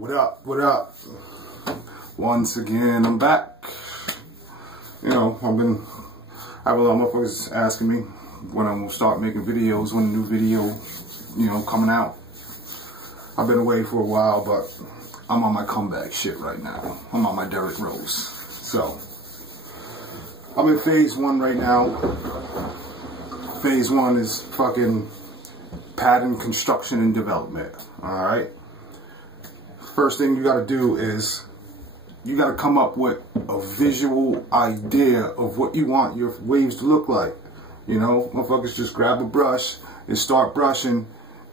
What up? What up? Once again, I'm back. You know, I have a lot of motherfuckers asking me when I'm gonna start making videos, when a new video, coming out. I've been away for a while, but I'm on my comeback shit right now. I'm on my Derrick Rose. So, I'm in phase 1 right now. Phase 1 is fucking pattern construction and development. Alright? First thing you gotta do is you gotta come up with a visual idea of what you want your waves to look like. You know, motherfuckers just grab a brush and start brushing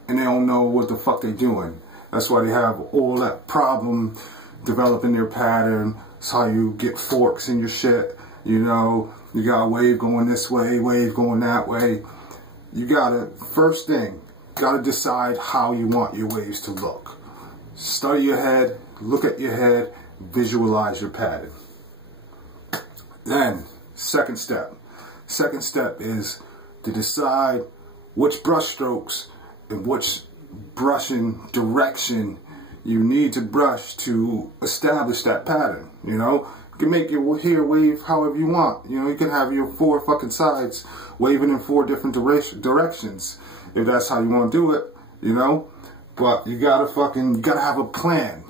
and they don't know what the fuck they doing. That's why they have all that problem developing their pattern. It's how you get forks in your shit. You know, you got a wave going this way, wave going that way. You gotta, first thing, gotta decide how you want your waves to look. Study your head, look at your head, visualize your pattern. Then, second step. Second step is to decide which brush strokes and which brushing direction you need to brush to establish that pattern. You know, you can make your hair wave however you want. You know, you can have your 4 fucking sides waving in 4 different directions if that's how you want to do it. You know, but you gotta have a plan.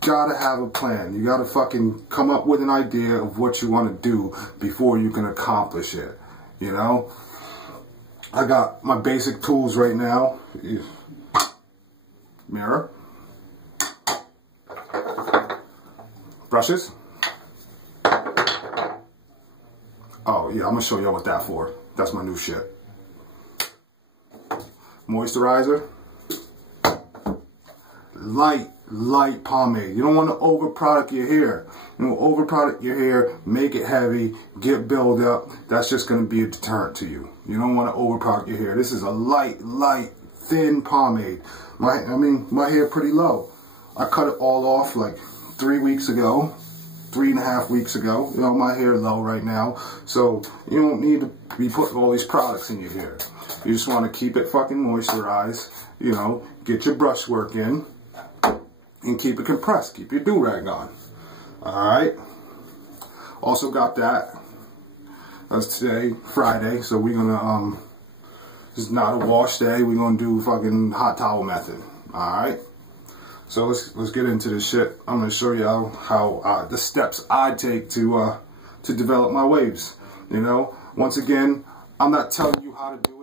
Gotta have a plan. You gotta fucking come up with an idea of what you want to do before you can accomplish it. You know, I got my basic tools right now. Mirror, brushes. Oh yeah, I'm gonna show y'all what that's for. That's my new shit. Moisturizer. Light pomade. You don't want to overproduct your hair. You know, overproduct your hair, make it heavy, get build up. That's just going to be a deterrent to you. You don't want to overproduct your hair. This is a light, thin pomade. My hair pretty low. I cut it all off like 3 weeks ago, 3.5 weeks ago. You know, my hair low right now. So you don't need to be putting all these products in your hair. You just want to keep it fucking moisturized. You know, get your brush work in. And keep it compressed. Keep your do-rag on. Alright. Also got that. That's today, Friday. So we're gonna, it's not a wash day. We're gonna do fucking hot towel method. Alright. So let's get into this shit. I'm gonna show y'all how, the steps I take to develop my waves. You know, once again, I'm not telling you how to do it.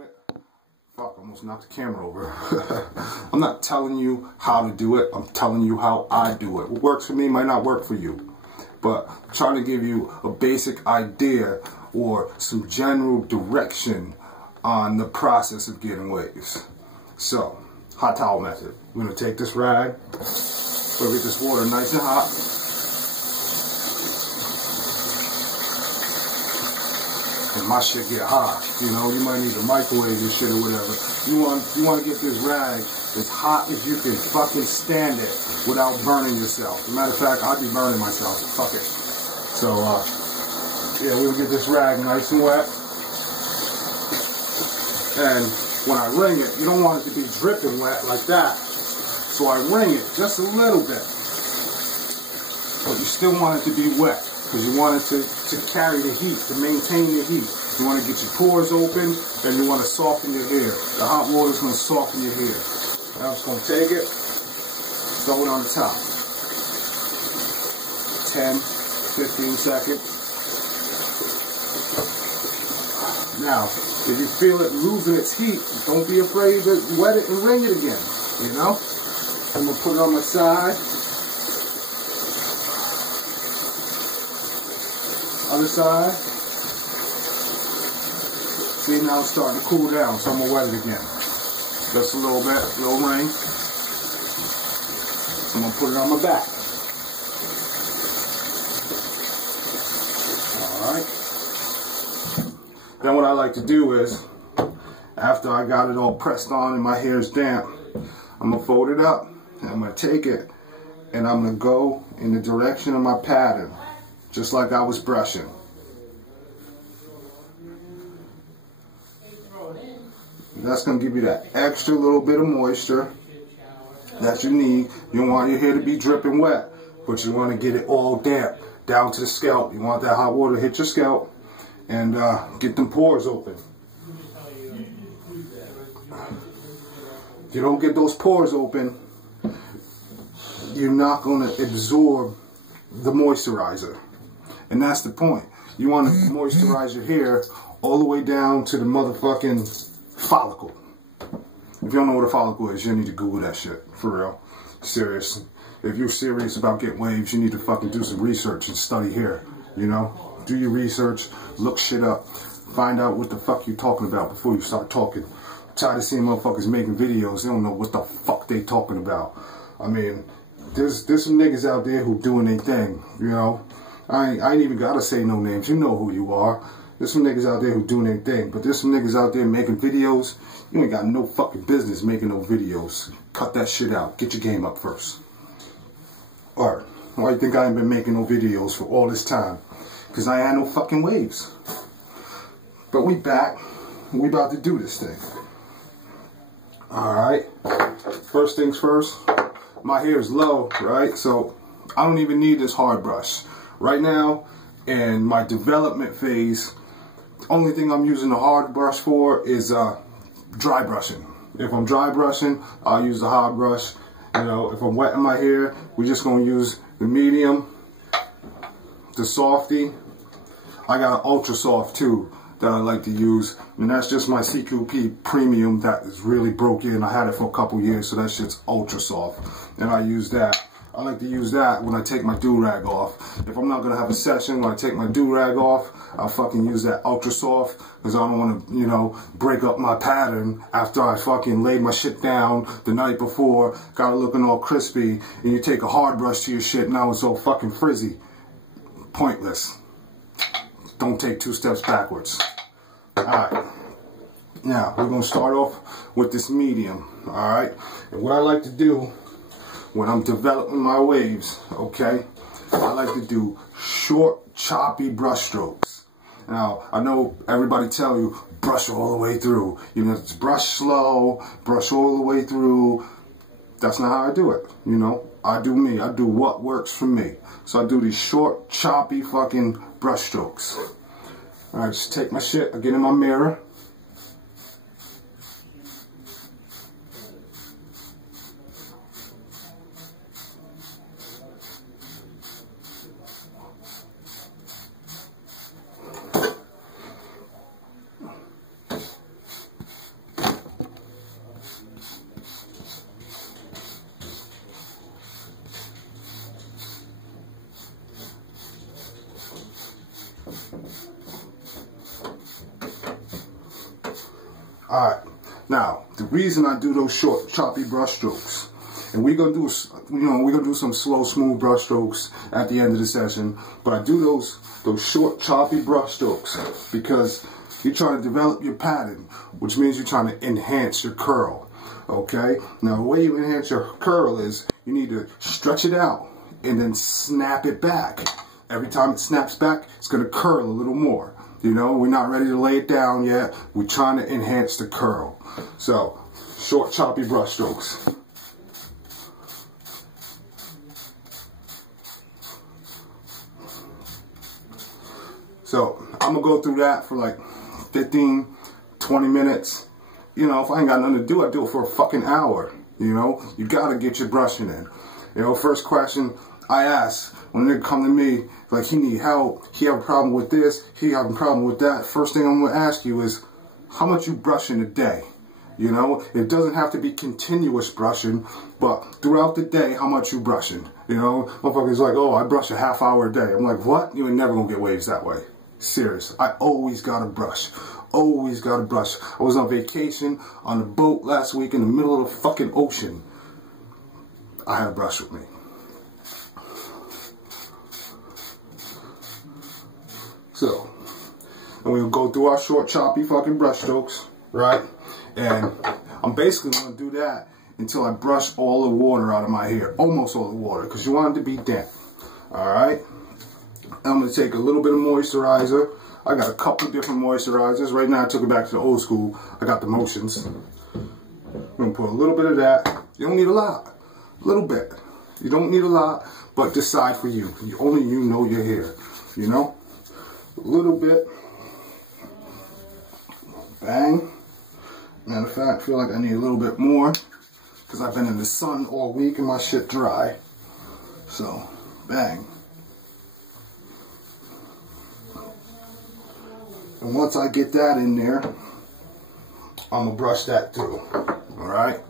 Fuck, I almost knocked the camera over. I'm not telling you how to do it. I'm telling you how I do it. What works for me might not work for you. But I'm trying to give you a basic idea or some general direction on the process of getting waves. So, hot towel method. We're going to take this rag. We'll get this water nice and hot. And my shit get hot, you know, you might need to microwave your shit or whatever. You want to get this rag as hot as you can fucking stand it without burning yourself. As a matter of fact, I'd be burning myself. Fuck it. So, yeah, we'll get this rag nice and wet. And when I wring it, you don't want it to be dripping wet like that. So I wring it just a little bit. But you still want it to be wet. Because you want it to carry the heat, to maintain the heat. You want to get your pores open, and you want to soften your hair. The hot water is going to soften your hair. Now I'm just going to take it, throw it on the top. 10, 15 seconds. Now, if you feel it losing its heat, don't be afraid to wet it and wring it again. You know? I'm going to put it on my side. Other side. See, now it's starting to cool down, so I'm gonna wet it again. Just a little bit, little ring. I'm gonna put it on my back. Alright. Then what I like to do is, after I got it all pressed on and my hair is damp, I'm gonna fold it up, and I'm gonna take it, and I'm gonna go in the direction of my pattern. Just like I was brushing. That's going to give you that extra little bit of moisture. that you need. You don't want your hair to be dripping wet, but you want to get it all damp down to the scalp. You want that hot water to hit your scalp and get them pores open. If you don't get those pores open, you're not going to absorb the moisturizer. And that's the point. You want to moisturize your hair all the way down to the motherfucking follicle. If you don't know what a follicle is, you need to Google that shit. For real. Serious. If you're serious about getting waves, you need to fucking do some research and study hair. You know? Do your research. Look shit up. Find out what the fuck you're talking about before you start talking. I'm tired of seeing motherfuckers making videos. They don't know what the fuck they talking about. I mean, there's some niggas out there who doing their thing. You know? I ain't even gotta say no names. You know who you are. There's some niggas out there who doing their thing. But there's some niggas out there making videos. You ain't got no fucking business making no videos. Cut that shit out. Get your game up first. Alright. Why you think I ain't been making no videos for all this time? Because I had no fucking waves. But we back. We about to do this thing. Alright. First things first. My hair is low, right? So I don't even need this hard brush. Right now, in my development phase, the only thing I'm using the hard brush for is dry brushing. If I'm dry brushing, I'll use the hard brush. You know, if I'm wetting my hair, we're just going to use the medium, the softy. I got an ultra soft too that I like to use. And that's just my CQP premium that is really broke in. I had it for a couple years, so that shit's ultra soft. And I use that. I like to use that when I take my do-rag off. If I'm not going to have a session when I take my do-rag off, I'll fucking use that ultra soft because I don't want to, you know, break up my pattern after I fucking laid my shit down the night before, got it looking all crispy, and you take a hard brush to your shit, now it's all fucking frizzy. Pointless. Don't take 2 steps backwards. Alright. Now, we're going to start off with this medium. Alright. And what I like to do when I'm developing my waves, okay, I like to do short, choppy brush strokes. Now, I know everybody tell you, brush all the way through. You know, it's brush slow, brush all the way through. That's not how I do it, you know. I do me. I do what works for me. So I do these short, choppy fucking brush strokes. All right, just take my shit, I get in my mirror. Alright, now, the reason I do those short, choppy brush strokes, and we're going to do, we're going to do some slow, smooth brush strokes at the end of the session, but I do those short, choppy brush strokes because you're trying to develop your pattern, which means you're trying to enhance your curl, okay? Now, the way you enhance your curl is you need to stretch it out and then snap it back. Every time it snaps back, it's going to curl a little more. You know, we're not ready to lay it down yet. We're trying to enhance the curl. So, short, choppy brush strokes. So, I'm going to go through that for like 15, 20 minutes. You know, if I ain't got nothing to do, I do it for a fucking hour. You know, you got to get your brushing in. You know, first question I ask when they come to me, like he need help, he have a problem with this, he have a problem with that. First thing I'm going to ask you is, how much you brushing a day? You know, it doesn't have to be continuous brushing, but throughout the day, how much you brushing? You know, motherfuckers like, oh, I brush a half hour a day. I'm like, what? You ain't never going to get waves that way. Serious. I always got to brush. Always got to brush. I was on vacation on a boat last week in the middle of the fucking ocean. I had a brush with me. So, and we'll go through our short, choppy fucking brush strokes, right? And I'm basically going to do that until I brush all the water out of my hair. Almost all the water, because you want it to be damp. Alright? I'm going to take a little bit of moisturizer. I got a couple of different moisturizers. Right now I took it back to the old school. I got the Motions. I'm going to put a little bit of that. You don't need a lot. A little bit. You don't need a lot, but decide for you. Only you know your hair, you know? A little bit. Bang. Matter of fact, I feel like I need a little bit more because I've been in the sun all week and my shit dry. So, bang. And once I get that in there, I'm going to brush that through. Alright?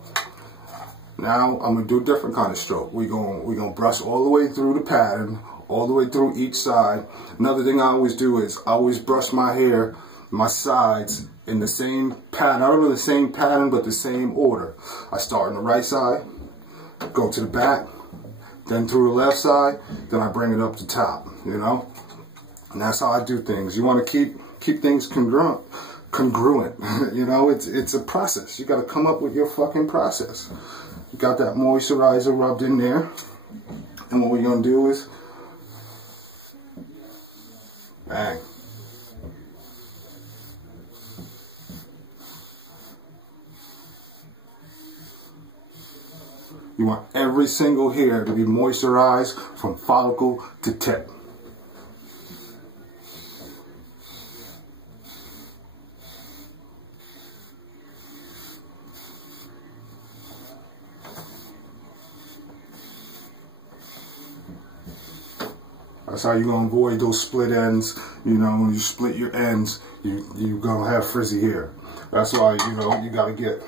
Now, I'm going to do a different kind of stroke. We're going to brush all the way through the pattern, all the way through each side. Another thing I always do is I always brush my hair, my sides, in the same pattern. Not really the same pattern, but the same order. I start on the right side, go to the back, then through the left side, then I bring it up to top, you know? And that's how I do things. You want to keep things congruent. You know, it's a process. You got to come up with your fucking process. You got that moisturizer rubbed in there. And what we're going to do is bang. You want every single hair to be moisturized from follicle to tip. That's how you're going to avoid those split ends. You know, when you split your ends, you're going to have frizzy hair. That's why, you know, you got to get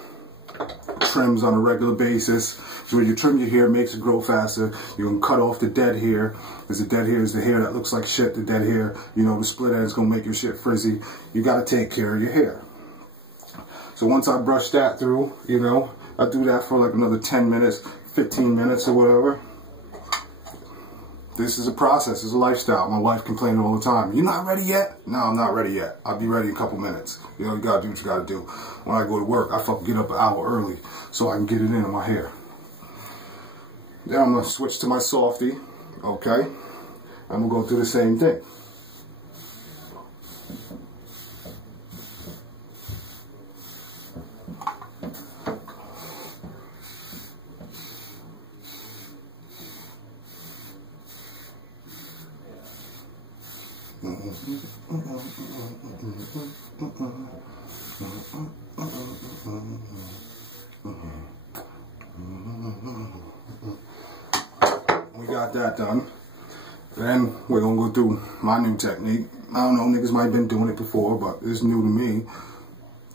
trims on a regular basis. So when you trim your hair, it makes it grow faster. You can cut off the dead hair, because the dead hair is the hair that looks like shit. The dead hair, you know, the split end is going to make your shit frizzy. You got to take care of your hair. So once I brush that through, you know, I do that for like another 10 minutes, 15 minutes or whatever. This is a process. It's a lifestyle. My wife complains all the time. You not ready yet? No, I'm not ready yet. I'll be ready in a couple minutes. You know, you gotta do what you gotta do. When I go to work, I fucking get up an hour early so I can get it in my hair. Then I'm gonna switch to my softie. Okay? I'm gonna go through the same thing. We got that done. Then we're gonna go through my new technique. I don't know, niggas might have been doing it before, but it's new to me.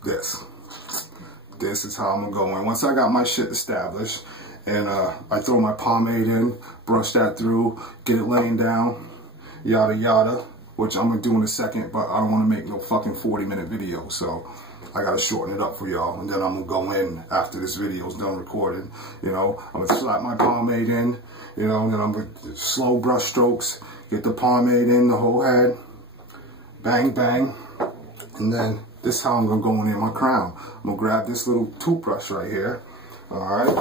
This is how I'm gonna go in. Once I got my shit established, and I throw my pomade in, brush that through, get it laying down, yada yada, which I'm gonna do in a second, but I don't wanna make no fucking 40-minute video, so I gotta shorten it up for y'all, and then I'm gonna go in after this video's done recording. You know, I'm gonna slap my pomade in, you know, and then I'm gonna slow brush strokes, get the pomade in the whole head, bang bang, and then this is how I'm gonna go in my crown. I'm gonna grab this little toothbrush right here, alright?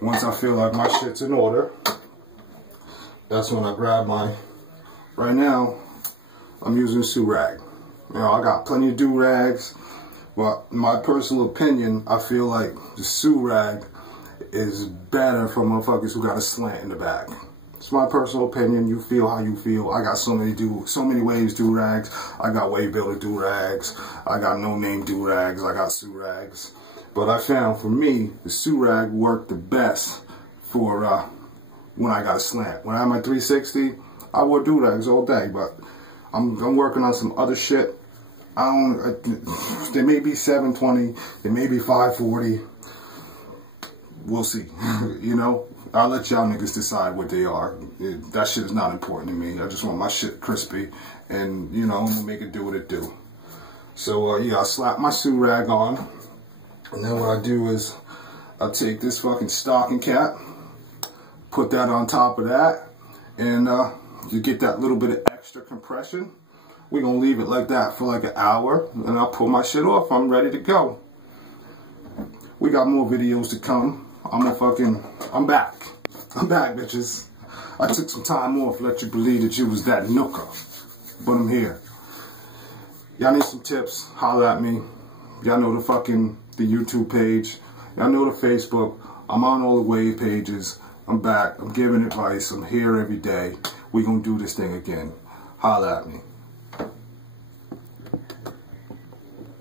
Once I feel like my shit's in order, that's when I grab my, right now, I'm using a Surag. You know, I got plenty of do-rags, but in my personal opinion, I feel like the Surag is better for motherfuckers who got a slant in the back. It's my personal opinion. You feel how you feel. I got so many waves do-rags. I got wave builder do-rags. I got no-name do-rags. I got Surags. But I found for me, the Surag worked the best for when I got a slant. When I had my 360, I wore do-rags all day, but I'm working on some other shit. They may be 720, they may be 540. We'll see. You know, I'll let y'all niggas decide what they are. That shit is not important to me. I just want my shit crispy, and you know, make it do what it do. So yeah, I slap my Surag on, and then what I do is I take this fucking stocking cap, put that on top of that, and you get that little bit of extra compression. We're gonna leave it like that for like an hour, and I'll pull my shit off. I'm ready to go. We got more videos to come. I'm back. I'm back, bitches. I took some time off, let you believe that you was that nooker, but I'm here. Y'all need some tips, holler at me. Y'all know the YouTube page. Y'all know the Facebook. I'm on all the wave pages. I'm back. I'm giving advice. I'm here every day. We gonna do this thing again. Holler at me.